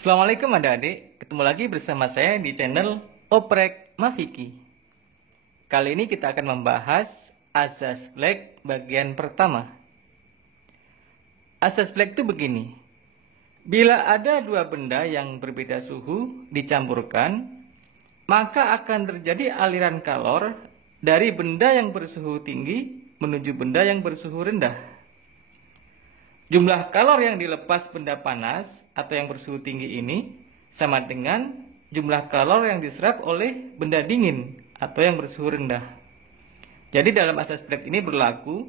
Assalamualaikum adik-adik, ketemu lagi bersama saya di channel Oprek Mafiki. Kali ini kita akan membahas asas Black bagian pertama. Asas Black itu begini. Bila ada dua benda yang berbeda suhu dicampurkan, maka akan terjadi aliran kalor dari benda yang bersuhu tinggi menuju benda yang bersuhu rendah. Jumlah kalor yang dilepas benda panas atau yang bersuhu tinggi ini sama dengan jumlah kalor yang diserap oleh benda dingin atau yang bersuhu rendah. Jadi dalam asas Black ini berlaku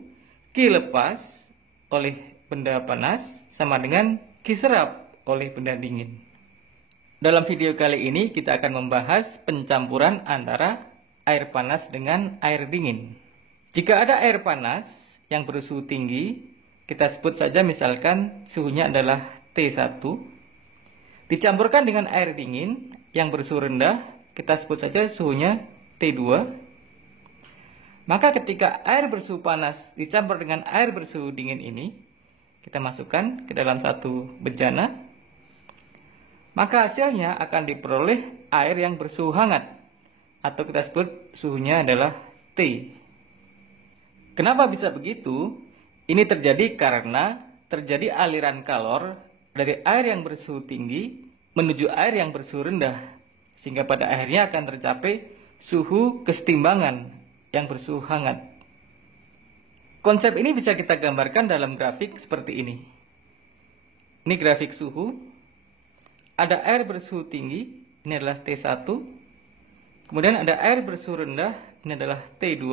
Q lepas oleh benda panas sama dengan Q serap oleh benda dingin. Dalam video kali ini kita akan membahas pencampuran antara air panas dengan air dingin. Jika ada air panas yang bersuhu tinggi, kita sebut saja misalkan suhunya adalah T1, dicampurkan dengan air dingin yang bersuhu rendah, kita sebut saja suhunya T2. Maka ketika air bersuhu panas dicampur dengan air bersuhu dingin ini, kita masukkan ke dalam satu bejana, maka hasilnya akan diperoleh air yang bersuhu hangat, atau kita sebut suhunya adalah T. Kenapa bisa begitu? Ini terjadi karena terjadi aliran kalor dari air yang bersuhu tinggi menuju air yang bersuhu rendah, sehingga pada akhirnya akan tercapai suhu kesetimbangan yang bersuhu hangat. Konsep ini bisa kita gambarkan dalam grafik seperti ini. Ini grafik suhu. Ada air bersuhu tinggi, ini adalah T1. Kemudian ada air bersuhu rendah, ini adalah T2.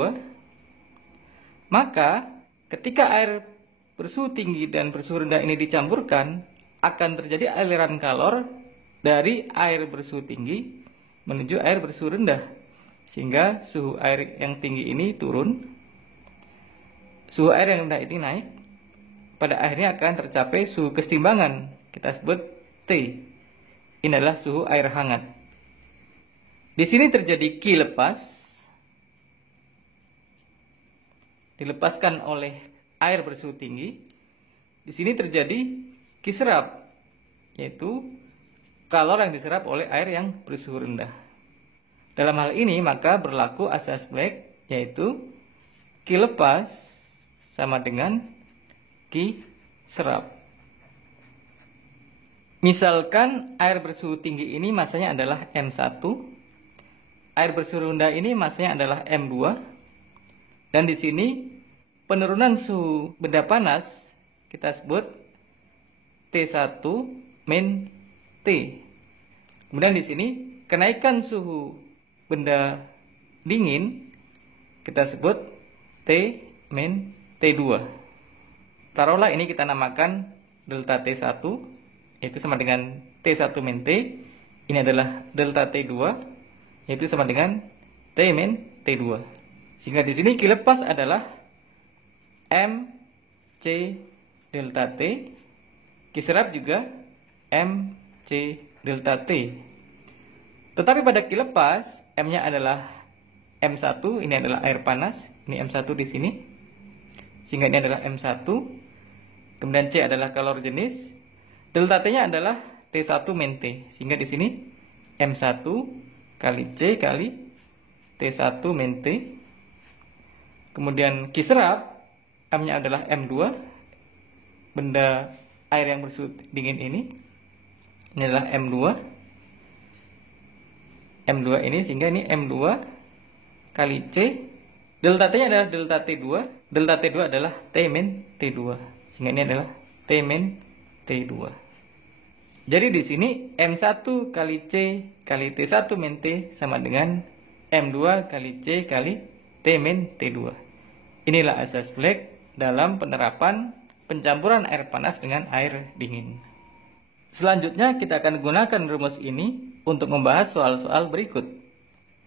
Maka ketika air bersuhu tinggi dan bersuhu rendah ini dicampurkan, akan terjadi aliran kalor dari air bersuhu tinggi menuju air bersuhu rendah, sehingga suhu air yang tinggi ini turun, suhu air yang rendah ini naik, pada akhirnya akan tercapai suhu kesetimbangan, kita sebut T. Ini adalah suhu air hangat. Di sini terjadi Q lepas, dilepaskan oleh air bersuhu tinggi. Di sini terjadi Q serap, yaitu kalor yang diserap oleh air yang bersuhu rendah. Dalam hal ini maka berlaku asas Black, yaitu Q lepas sama dengan Q serap. Misalkan air bersuhu tinggi ini masanya adalah M1, air bersuhu rendah ini masanya adalah M2. Dan di sini penurunan suhu benda panas kita sebut T1 min T. Kemudian di sini kenaikan suhu benda dingin kita sebut T min T2. Taruhlah ini kita namakan delta T1, yaitu sama dengan T1 min T. Ini adalah delta T2, yaitu sama dengan T min T2. Sehingga di sini Q lepas adalah M C delta T, Q serap juga M C delta T. Tetapi pada Q lepas M-nya adalah M1, ini adalah air panas, ini M1 di sini. Sehingga ini adalah M1. Kemudian C adalah kalor jenis. Delta T-nya adalah T1 min T. Sehingga di sini M1 kali C kali T1 min T. Kemudian Q serap, M-nya adalah M2, benda air yang bersuhu dingin ini. Ini adalah M2. M2 ini, sehingga ini M2 kali C. Delta T-nya adalah delta T2. Delta T2 adalah T min T2. Sehingga ini adalah T min T2. Jadi di sini M1 kali C kali T1 min T sama dengan M2 kali C kali T min T2. Inilah asas Black dalam penerapan pencampuran air panas dengan air dingin. Selanjutnya kita akan gunakan rumus ini untuk membahas soal-soal berikut.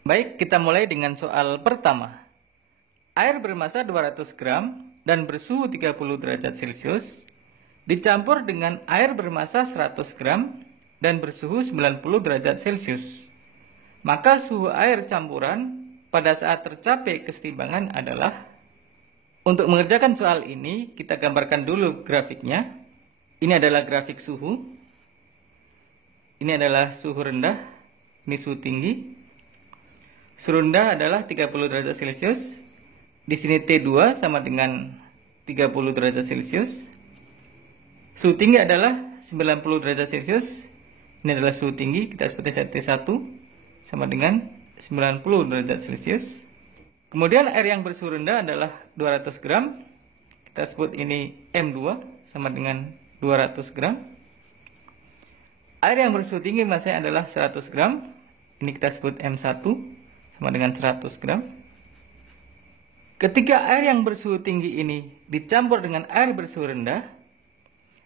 Baik, kita mulai dengan soal pertama. Air bermassa 200 gram dan bersuhu 30 derajat Celcius dicampur dengan air bermassa 100 gram dan bersuhu 90 derajat Celcius. Maka suhu air campuran pada saat tercapai kesetimbangan adalah. Untuk mengerjakan soal ini, kita gambarkan dulu grafiknya. Ini adalah grafik suhu. ini adalah suhu rendah, ini suhu tinggi. Suhu rendah adalah 30 derajat Celcius. Di sini T2 sama dengan 30 derajat Celcius. Suhu tinggi adalah 90 derajat Celcius. Ini adalah suhu tinggi, kita sebut saja T1 sama dengan 90 derajat Celcius. Kemudian air yang bersuhu rendah adalah 200 gram. Kita sebut ini M2 sama dengan 200 gram. Air yang bersuhu tinggi masanya adalah 100 gram. Ini kita sebut M1 sama dengan 100 gram. Ketika air yang bersuhu tinggi ini dicampur dengan air bersuhu rendah,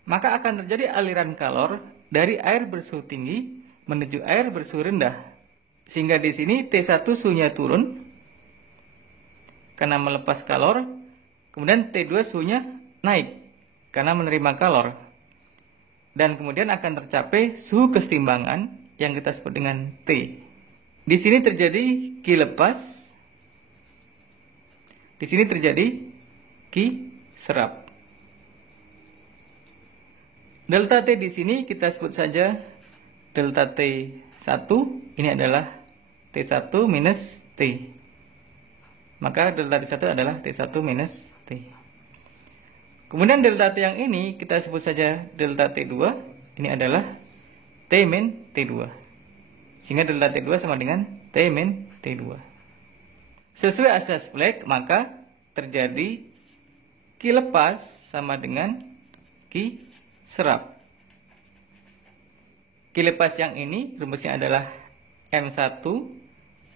maka akan terjadi aliran kalor dari air bersuhu tinggi menuju air bersuhu rendah. Sehingga di sini T1 suhunya turun karena melepas kalor, kemudian T2 suhunya naik karena menerima kalor. Dan kemudian akan tercapai suhu kesetimbangan yang kita sebut dengan T. Di sini terjadi Q lepas, di sini terjadi Q serap. Delta T di sini kita sebut saja delta T1, ini adalah T1 minus T. Maka delta T1 adalah T1 minus T. Kemudian delta T yang ini kita sebut saja delta T2. Ini adalah T min T2. Sehingga delta T2 sama dengan T min T2. Sesuai asas Planck, maka terjadi Q lepas sama dengan Q serap. Q lepas yang ini rumusnya adalah M1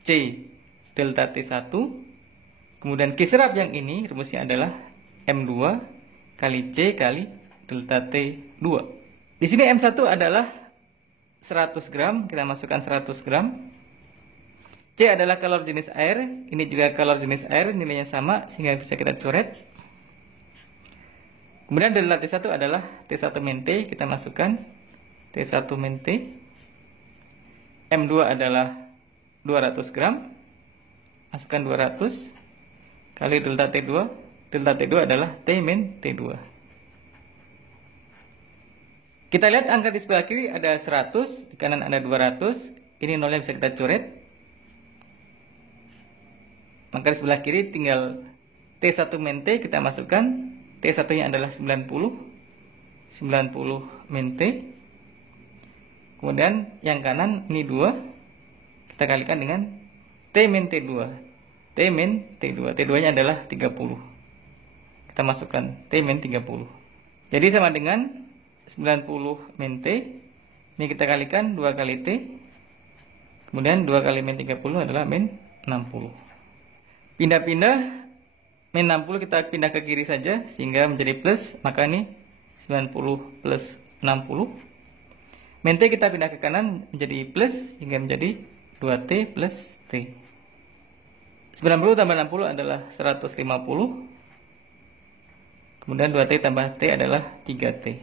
C delta T1. Kemudian Q serap yang ini rumusnya adalah M2 kali C kali delta T2. Di sini M1 adalah 100 gram, kita masukkan 100 gram. C adalah kalor jenis air, ini juga kalor jenis air, nilainya sama sehingga bisa kita coret. Kemudian delta T1 adalah T1 min T, kita masukkan T1 min T. M2 adalah 200 gram, masukkan 200 kali delta T2. Delta T2 adalah T min T2. Kita lihat angka di sebelah kiri ada 100, di kanan ada 200. Ini nolnya bisa kita coret. Maka di sebelah kiri tinggal T1 min T kita masukkan. T1-nya adalah 90 min T. Kemudian yang kanan ini 2. Kita kalikan dengan T min T2. T min T2. T2-nya adalah 30. Kita masukkan T min 30. Jadi sama dengan 90 min T. Ini kita kalikan 2 kali T. Kemudian 2 kali min 30 adalah min 60. Pindah-pindah. Min 60 kita pindah ke kiri saja sehingga menjadi plus. Maka ini 90 plus 60. Min T kita pindah ke kanan menjadi plus hingga menjadi 2T plus T. 90 tambah 60 adalah 150. Kemudian 2T tambah T adalah 3T.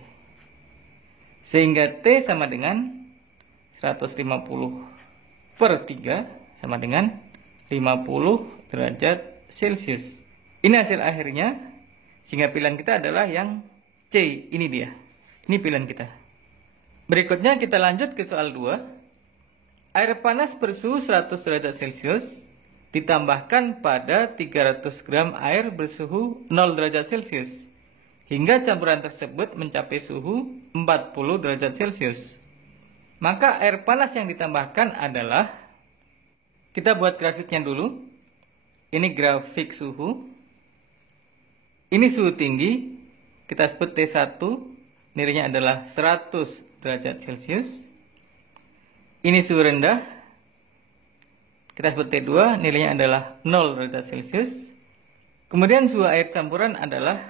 Sehingga T sama dengan 150 per 3 sama dengan 50 derajat Celcius. Ini hasil akhirnya. Sehingga pilihan kita adalah yang C. Ini dia. Ini pilihan kita. Berikutnya kita lanjut ke soal 2. Air panas bersuhu 100 derajat Celcius ditambahkan pada 300 gram air bersuhu 0 derajat Celcius hingga campuran tersebut mencapai suhu 40 derajat Celcius. Maka air panas yang ditambahkan adalah, kita buat grafiknya dulu. Ini grafik suhu. Ini suhu tinggi, kita sebut T1, nilainya adalah 100 derajat Celcius. Ini suhu rendah, kita sebut T2, nilainya adalah 0 derajat Celcius. Kemudian suhu air campuran adalah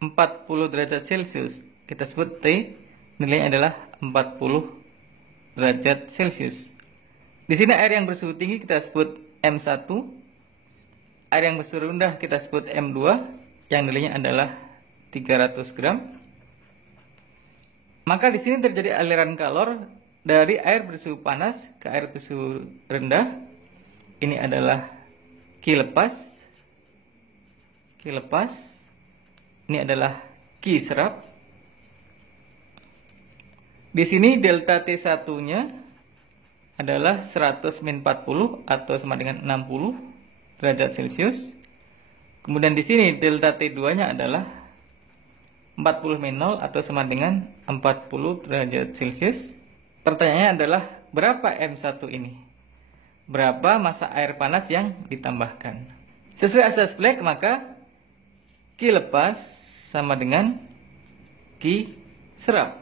40 derajat Celcius. Kita sebut T, nilainya adalah 40 derajat Celcius. Di sini air yang bersuhu tinggi kita sebut M1. Air yang bersuhu rendah kita sebut M2, yang nilainya adalah 300 gram. Maka di sini terjadi aliran kalor dari air bersuhu panas ke air bersuhu rendah. Ini adalah Q lepas. Q lepas. Ini adalah Q serap. Di sini delta T1-nya adalah 100 min 40 atau sama dengan 60 derajat Celcius. Kemudian di sini delta T2-nya adalah 40 min 0 atau sama dengan 40 derajat Celcius. Pertanyaannya adalah berapa M1 ini? Berapa massa air panas yang ditambahkan? Sesuai asas Planck maka Q lepas sama dengan Q serap.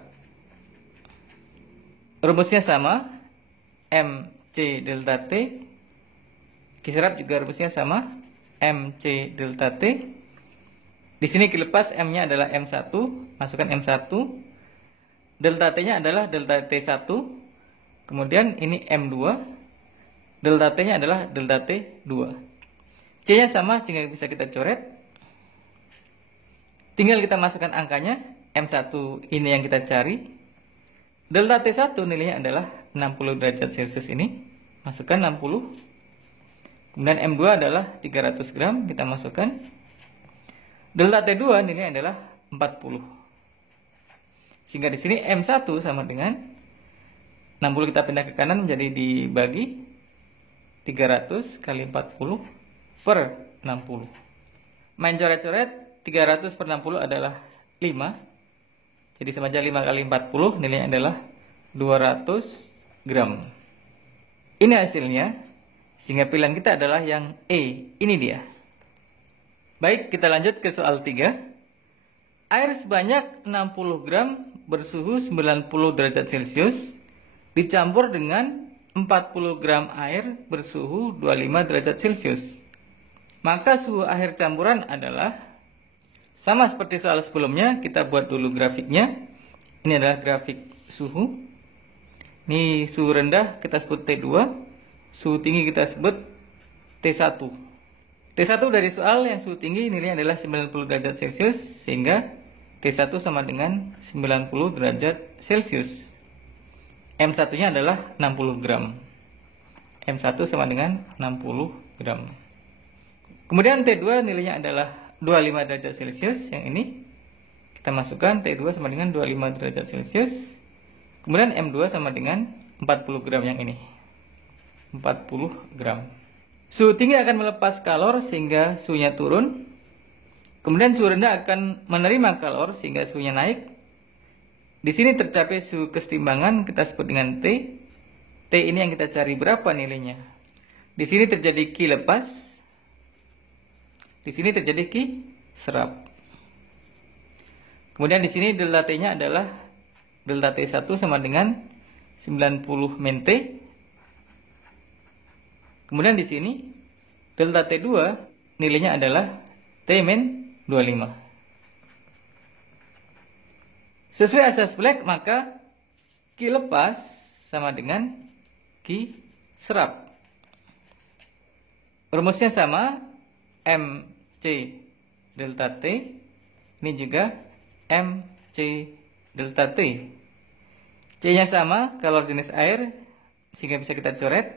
Rumusnya sama, MC delta T. Q serap juga rumusnya sama, MC delta T. Di sini Q lepas M-nya adalah M1, masukkan M1. Delta T-nya adalah delta T1. Kemudian ini M2. Delta T-nya adalah delta T2. C-nya sama sehingga bisa kita coret. Tinggal kita masukkan angkanya. M1 ini yang kita cari. Delta T1 nilainya adalah 60 derajat Celcius ini. Masukkan 60. Kemudian M2 adalah 300 gram. Kita masukkan. Delta T2 nilainya adalah 40. Sehingga di sini M1 sama dengan 60 kita pindah ke kanan menjadi dibagi 300 kali 40 per 60. Main coret-coret, 300 per 60 adalah 5. Jadi sama aja 5 kali 40 nilainya adalah 200 gram. Ini hasilnya. Sehingga pilihan kita adalah yang E. Ini dia. Baik, kita lanjut ke soal 3. Air sebanyak 60 gram bersuhu 90 derajat Celcius dicampur dengan 40 gram air bersuhu 25 derajat Celcius. Maka suhu air campuran adalah, sama seperti soal sebelumnya, kita buat dulu grafiknya. Ini adalah grafik suhu. Ini suhu rendah kita sebut T2. Suhu tinggi kita sebut T1. T1 dari soal yang suhu tinggi nilainya adalah 90 derajat Celcius. Sehingga T1 sama dengan 90 derajat Celcius. M1-nya adalah 60 gram. M1 sama dengan 60 gram. Kemudian T2 nilainya adalah 25 derajat Celcius. Yang ini kita masukkan T2 sama dengan 25 derajat Celcius. Kemudian M2 sama dengan 40 gram yang ini. 40 gram. Suhu tinggi akan melepas kalor sehingga suhunya turun. Kemudian suhu rendah akan menerima kalor sehingga suhunya naik. Di sini tercapai suhu kesetimbangan kita sebut dengan T. T ini yang kita cari berapa nilainya. Di sini terjadi Q lepas. Di sini terjadi Q serap. Kemudian di sini delta T-nya adalah delta T1 sama dengan 90 min T. Kemudian di sini delta T2 nilainya adalah T min 25. Sesuai asas Planck maka Q lepas sama dengan Q serap. Rumusnya sama, MC delta T. Ini juga MC delta T. C-nya sama, kalor jenis air, sehingga bisa kita coret.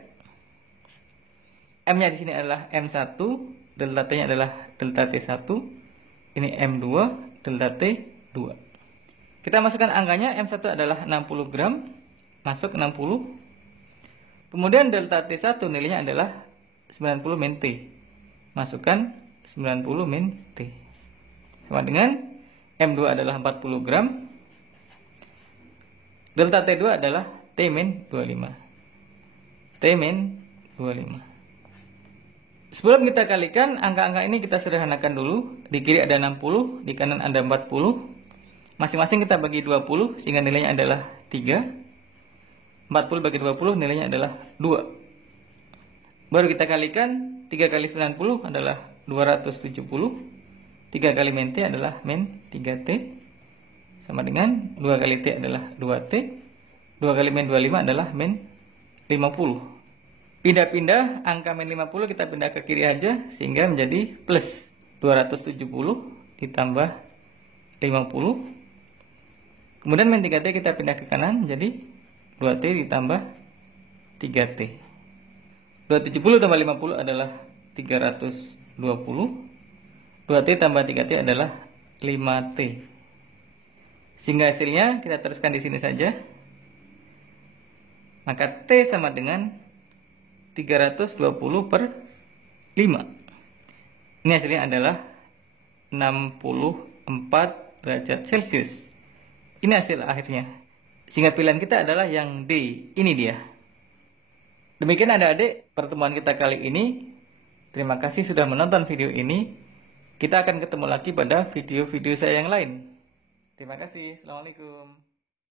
M-nya di sini adalah M1, delta T-nya adalah delta T1. Ini M2, delta T2. Kita masukkan angkanya, M1 adalah 60 gram, masuk 60. Kemudian delta T1 nilainya adalah 90 min T. Masukkan 90 min T. Sama dengan M2 adalah 40 gram. Delta T2 adalah T min 25. T min 25. Sebelum kita kalikan, angka-angka ini kita sederhanakan dulu. Di kiri ada 60, di kanan ada 40. Masing-masing kita bagi 20, sehingga nilainya adalah 3. 40 bagi 20, nilainya adalah 2. Baru kita kalikan, 3 kali 90 adalah 270. 3 kali min T adalah min 3T. Sama dengan 2 kali T adalah 2T. 2 kali min 25 adalah min 50. Pindah-pindah, angka min 50 kita pindah ke kiri aja, sehingga menjadi plus 270 ditambah 50. Kemudian min 3T kita pindah ke kanan, jadi 2T ditambah 3T. 270 tambah 50 adalah 320. 2T tambah 3T adalah 5T. Sehingga hasilnya kita teruskan di sini saja. Maka T sama dengan 320 per 5. Ini hasilnya adalah 64 derajat Celcius. Ini hasil akhirnya. Sehingga pilihan kita adalah yang D. Ini dia. Demikian adik-adik pertemuan kita kali ini. Terima kasih sudah menonton video ini. Kita akan ketemu lagi pada video-video saya yang lain. Terima kasih. Assalamualaikum.